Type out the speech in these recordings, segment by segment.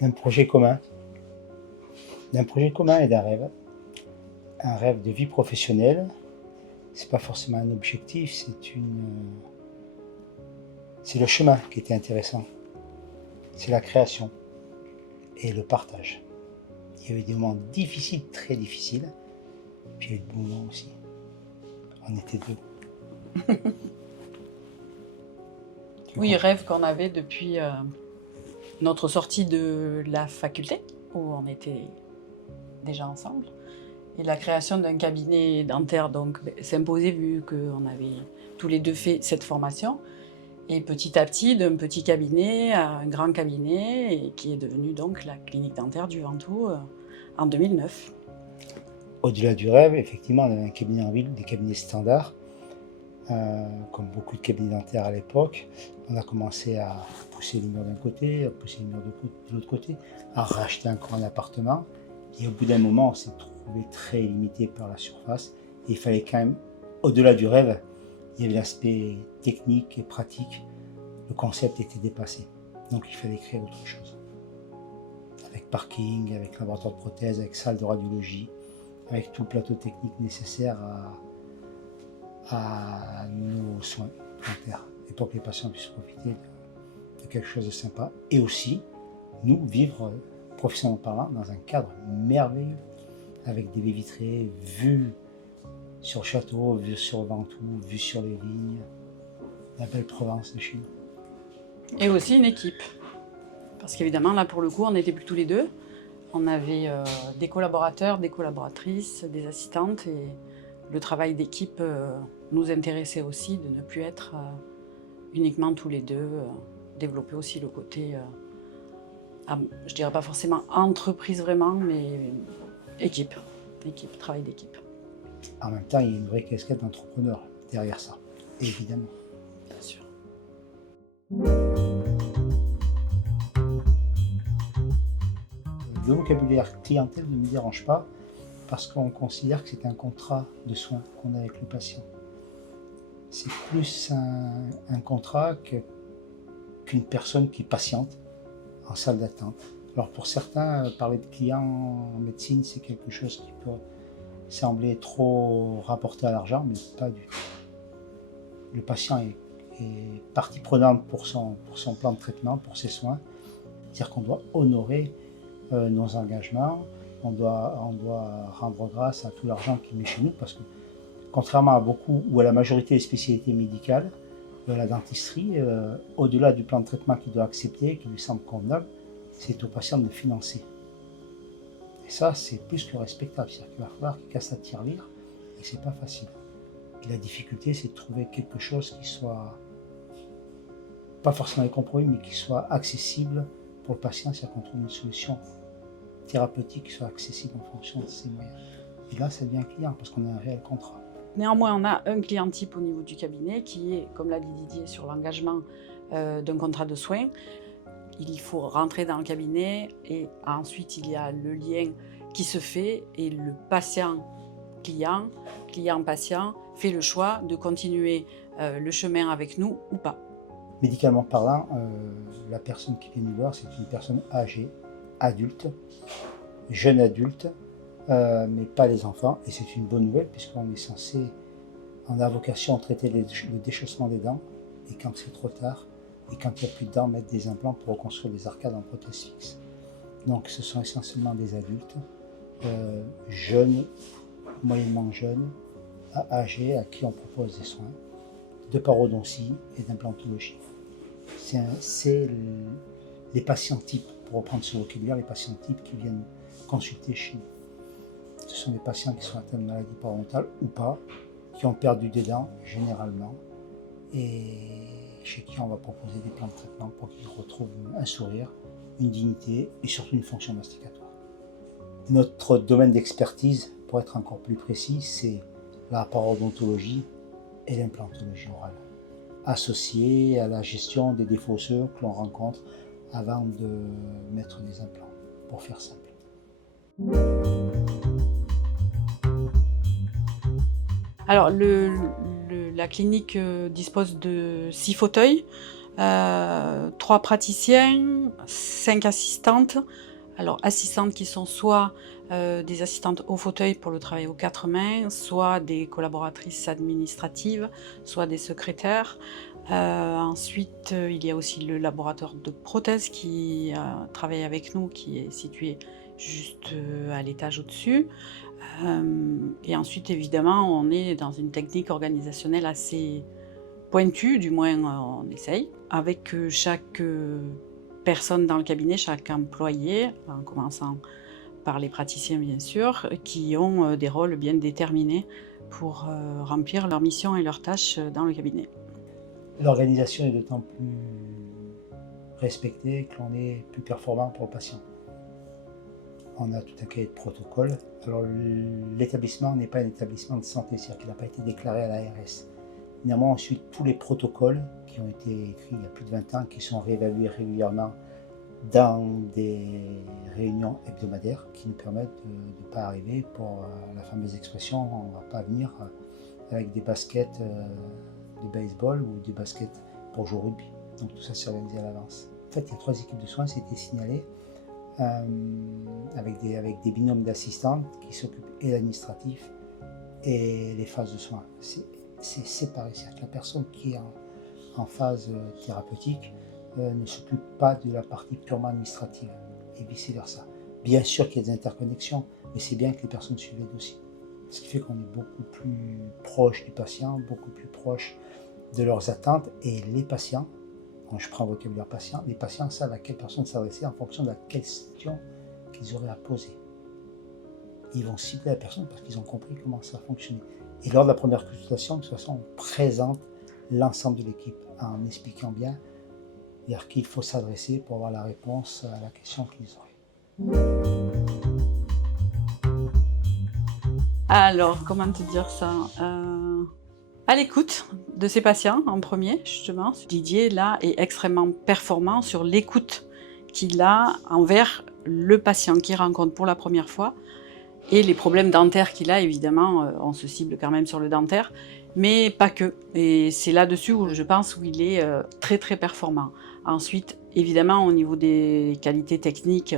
D'un projet commun. D'un projet commun et d'un rêve. Un rêve de vie professionnelle. C'est pas forcément un objectif, c'est le chemin qui était intéressant. C'est la création et le partage. Il y avait des moments difficiles, très difficiles, puis il y a eu de bons moments aussi. On était deux. Oui, rêve qu'on avait depuis notre sortie de la faculté, où on était déjà ensemble. Et la création d'un cabinet dentaire donc s'imposait vu qu'on avait tous les deux fait cette formation. Et petit à petit, d'un petit cabinet à un grand cabinet, et qui est devenu donc la clinique dentaire du Ventoux en 2009. Au-delà du rêve, effectivement, on avait un cabinet en ville, des cabinets standards, comme beaucoup de cabinets dentaires à l'époque. On a commencé à pousser les murs d'un côté, à pousser les murs de l'autre côté, à racheter encore un appartement. Et au bout d'un moment, on s'est trouvé très limité par la surface. Et il fallait quand même, au-delà du rêve, il y avait l'aspect technique et pratique. Le concept était dépassé. Donc il fallait créer autre chose. Avec parking, avec laboratoire de prothèse, avec salle de radiologie, avec tout le plateau technique nécessaire à nos soins dentaires. Et pour que les patients puissent profiter de quelque chose de sympa. Et aussi, nous, vivre professionnellement parlant dans un cadre merveilleux, avec des baies vitrées, vues sur le château, vues sur le Ventoux, vues sur les vignes, la belle Provence de chez nous. Et aussi une équipe. Parce qu'évidemment, là, pour le coup, on n'était plus tous les deux. On avait des collaborateurs, des collaboratrices, des assistantes, et le travail d'équipe nous intéressait aussi de ne plus être uniquement tous les deux, développer aussi le côté, je dirais pas forcément entreprise vraiment, mais équipe, travail d'équipe. En même temps, il y a une vraie casquette d'entrepreneur derrière ça, évidemment. Bien sûr. Le vocabulaire clientèle ne me dérange pas parce qu'on considère que c'est un contrat de soins qu'on a avec le patient. C'est plus un contrat qu'une personne qui patiente en salle d'attente. Alors pour certains, parler de client en médecine, c'est quelque chose qui peut sembler trop rapporté à l'argent, mais pas du tout. Le patient est partie prenante pour son plan de traitement, pour ses soins. C'est-à-dire qu'on doit honorer nos engagements, on doit rendre grâce à tout l'argent qu'il met chez nous, parce que contrairement à beaucoup ou à la majorité des spécialités médicales, la dentisterie, au-delà du plan de traitement qu'il doit accepter, qui lui semble convenable, c'est au patient de le financer. Et ça, c'est plus que respectable, c'est-à-dire qu'il va falloir qu'il casse la tirelire, et c'est pas facile. Et la difficulté, c'est de trouver quelque chose qui soit, pas forcément des compromis, mais qui soit accessible pour le patient, c'est-à-dire qu'on trouve une solution thérapeutique qui soit accessible en fonction de ses moyens. Et là, ça devient un client, parce qu'on a un réel contrat. Néanmoins, on a un client type au niveau du cabinet qui est, comme l'a dit Didier, sur l'engagement d'un contrat de soins. Il faut rentrer dans le cabinet et ensuite il y a le lien qui se fait et le patient-client, client-patient fait le choix de continuer le chemin avec nous ou pas. Médicalement parlant, la personne qui vient nous voir, c'est une personne âgée, adulte, jeune adulte, mais pas les enfants. Et c'est une bonne nouvelle puisqu'on est censé, on a vocation à traiter le déchaussement des dents. Et quand c'est trop tard, et quand il n'y a plus de dents, mettre des implants pour reconstruire des arcades en prothèse fixe. Donc ce sont essentiellement des adultes, jeunes, moyennement jeunes, âgés, à qui on propose des soins de parodontie et d'implantologie. C'est les patients types, pour reprendre ce vocabulaire, les patients types qui viennent consulter chez nous. Ce sont des patients qui sont atteints de maladies parodontales ou pas, qui ont perdu des dents généralement, et chez qui on va proposer des plans de traitement pour qu'ils retrouvent un sourire, une dignité et surtout une fonction masticatoire. Notre domaine d'expertise, pour être encore plus précis, c'est la parodontologie et l'implantologie orale, associée à la gestion des défauts osseux que l'on rencontre avant de mettre des implants, pour faire simple. Alors, la clinique dispose de 6 fauteuils, 3 praticiens, 5 assistantes. Alors, assistantes qui sont soit des assistantes au fauteuil pour le travail aux 4 mains, soit des collaboratrices administratives, soit des secrétaires. Ensuite, il y a aussi le laboratoire de prothèses qui travaille avec nous, qui est situé juste à l'étage au-dessus. Et ensuite, évidemment, on est dans une technique organisationnelle assez pointue, du moins on essaye, avec chaque personne dans le cabinet, chaque employé, en commençant par les praticiens bien sûr, qui ont des rôles bien déterminés pour remplir leurs missions et leurs tâches dans le cabinet. L'organisation est d'autant plus respectée que l'on est plus performant pour le patient. On a tout un cahier de protocole. Alors l'établissement n'est pas un établissement de santé, c'est-à-dire qu'il n'a pas été déclaré à l'ARS. Néanmoins, on suit tous les protocoles qui ont été écrits il y a plus de 20 ans, qui sont réévalués régulièrement dans des réunions hebdomadaires qui nous permettent de ne pas arriver pour la fameuse expression « on ne va pas venir avec des baskets de baseball ou des baskets pour jouer au rugby ». Donc tout ça c'est organisé à l'avance. En fait, il y a 3 équipes de soins, c'était signalé, avec des binômes d'assistantes qui s'occupent et de l'administratif et les phases de soins. C'est séparé, c'est-à-dire que la personne qui est en phase thérapeutique ne s'occupe pas de la partie purement administrative et vice-versa. Bien sûr qu'il y a des interconnexions, mais c'est bien que les personnes suivent les dossiers. Ce qui fait qu'on est beaucoup plus proche du patient, beaucoup plus proche de leurs attentes, et les patients, quand je prends le vocabulaire patient, les patients savent à quelle personne s'adresser en fonction de la question qu'ils auraient à poser. Ils vont cibler la personne parce qu'ils ont compris comment ça fonctionnait. Et lors de la première consultation, de toute façon, on présente l'ensemble de l'équipe en expliquant bien vers qui il faut s'adresser pour avoir la réponse à la question qu'ils auraient. Alors, comment te dire ça à l'écoute de ses patients en premier, justement. Didier, là, est extrêmement performant sur l'écoute qu'il a envers le patient qu'il rencontre pour la première fois. Et les problèmes dentaires qu'il a, évidemment, on se cible quand même sur le dentaire, mais pas que. Et c'est là-dessus où je pense où il est très très performant. Ensuite, évidemment, au niveau des qualités techniques,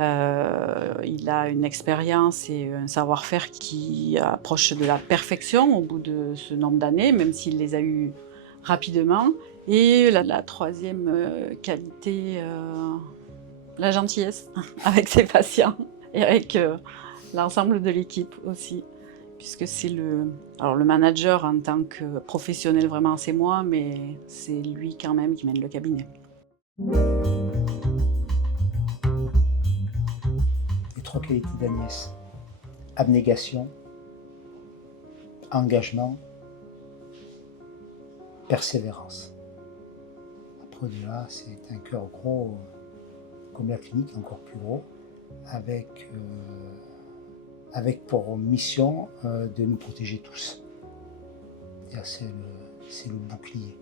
il a une expérience et un savoir-faire qui approche de la perfection au bout de ce nombre d'années, même s'il les a eues rapidement. Et la troisième qualité, la gentillesse avec ses patients et avec l'ensemble de l'équipe aussi, puisque c'est le manager en tant que professionnel, vraiment c'est moi, mais c'est lui quand même qui mène le cabinet. Les 3 qualités d'Agnès: abnégation, engagement, persévérance. Après de là, c'est un cœur gros comme la clinique, encore plus gros, avec pour mission de nous protéger tous. C'est le bouclier.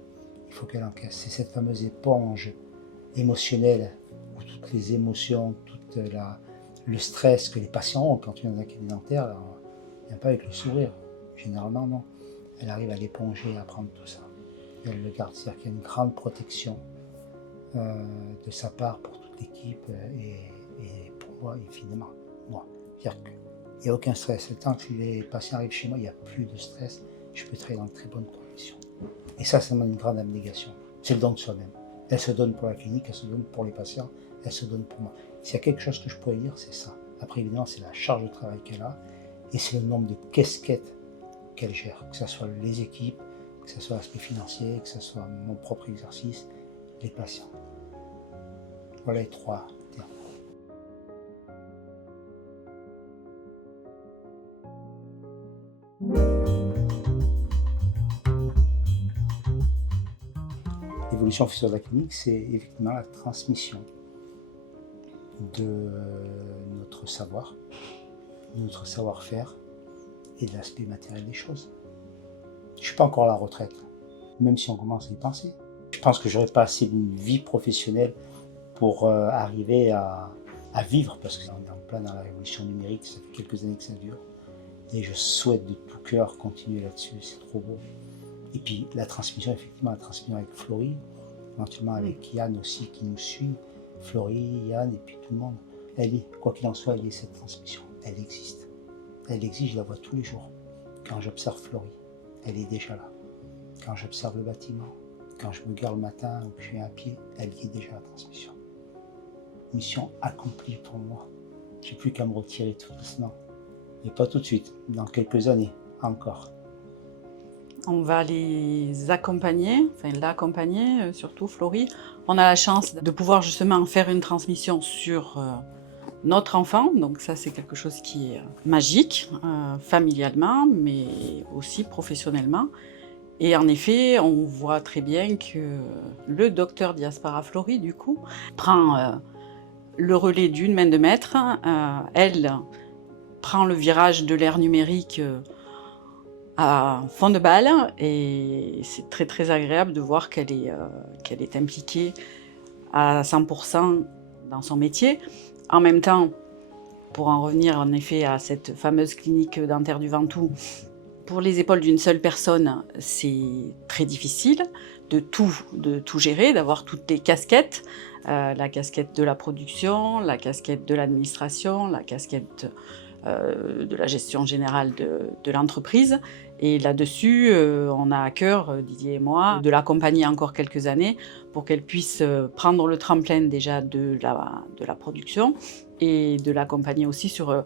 Il faut qu'elle encaisse. C'est cette fameuse éponge émotionnelle où toutes les émotions, le stress que les patients ont quand ils ont un cabinet dentaire, il n'y a pas avec le sourire. Généralement, non. Elle arrive à l'éponger, à prendre tout ça. Et elle le garde. C'est-à-dire qu'il y a une grande protection de sa part pour toute l'équipe et pour moi, infiniment. Moi. C'est-à-dire qu'il n'y a aucun stress. Le temps que les patients arrivent chez moi, il n'y a plus de stress. Je peux travailler dans de très bonnes conditions. Et ça demande une grande abnégation. C'est le don de soi-même. Elle se donne pour la clinique, elle se donne pour les patients, elle se donne pour moi. S'il y a quelque chose que je pourrais dire, c'est ça. Après, évidemment, c'est la charge de travail qu'elle a et c'est le nombre de casquettes qu'elle gère. Que ce soit les équipes, que ce soit l'aspect financier, que ce soit mon propre exercice, les patients. Voilà les 3 termes. L'évolution future de la clinique, c'est effectivement la transmission de notre savoir, de notre savoir-faire et de l'aspect matériel des choses. Je ne suis pas encore à la retraite, même si on commence à y penser. Je pense que j'aurais pas assez d'une vie professionnelle pour arriver à vivre, parce qu'on est en plein dans la révolution numérique, ça fait quelques années que ça dure, et je souhaite de tout cœur continuer là-dessus, c'est trop beau. Et puis la transmission, effectivement, la transmission avec Florie, éventuellement avec Yann aussi qui nous suit, Florie, Yann et puis tout le monde. Elle est, quoi qu'il en soit, elle est cette transmission, elle existe. Elle existe, je la vois tous les jours. Quand j'observe Florie, elle est déjà là. Quand j'observe le bâtiment, quand je me gare le matin ou que je suis à pied, elle y est déjà la transmission. Mission accomplie pour moi. Je n'ai plus qu'à me retirer tout doucement. Mais pas tout de suite, dans quelques années encore. On va les accompagner, enfin l'accompagner, surtout Florie. On a la chance de pouvoir justement faire une transmission sur notre enfant, donc ça c'est quelque chose qui est magique, familialement, mais aussi professionnellement. Et en effet, on voit très bien que le docteur Diaspara Florie, du coup, prend le relais d'une main de maître. Elle prend le virage de l'ère numérique à fond de balle et c'est très très agréable de voir qu'elle est impliquée à 100% dans son métier. En même temps, pour en revenir en effet à cette fameuse clinique dentaire du Ventoux, pour les épaules d'une seule personne, c'est très difficile de tout gérer, d'avoir toutes les casquettes, la casquette de la production, la casquette de l'administration, la casquette de la gestion générale de l'entreprise. Et là-dessus, on a à cœur, Didier et moi, de l'accompagner encore quelques années pour qu'elle puisse prendre le tremplin déjà de la production et de l'accompagner aussi sur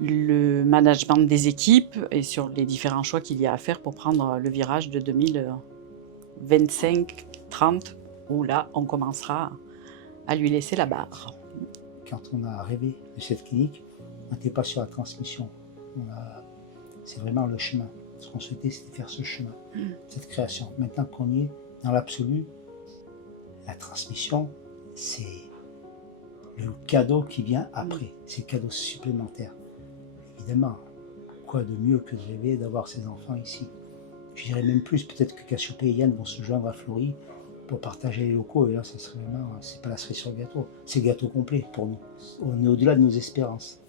le management des équipes et sur les différents choix qu'il y a à faire pour prendre le virage de 2025-30, où là, on commencera à lui laisser la barre. Quand on a rêvé de cette clinique, on n'était pas sur la transmission. C'est vraiment le chemin. Ce qu'on souhaitait, c'était faire ce chemin, cette création. Maintenant qu'on y est, dans l'absolu, la transmission, c'est le cadeau qui vient après. C'est le cadeau supplémentaire. Évidemment, quoi de mieux que de rêver d'avoir ces enfants ici. Je dirais même plus, peut-être que Cassiopée et Yann vont se joindre à Florie pour partager les locaux. Et là, ça serait vraiment, c'est pas la cerise sur le gâteau, c'est le gâteau complet pour nous. On est au-delà de nos espérances.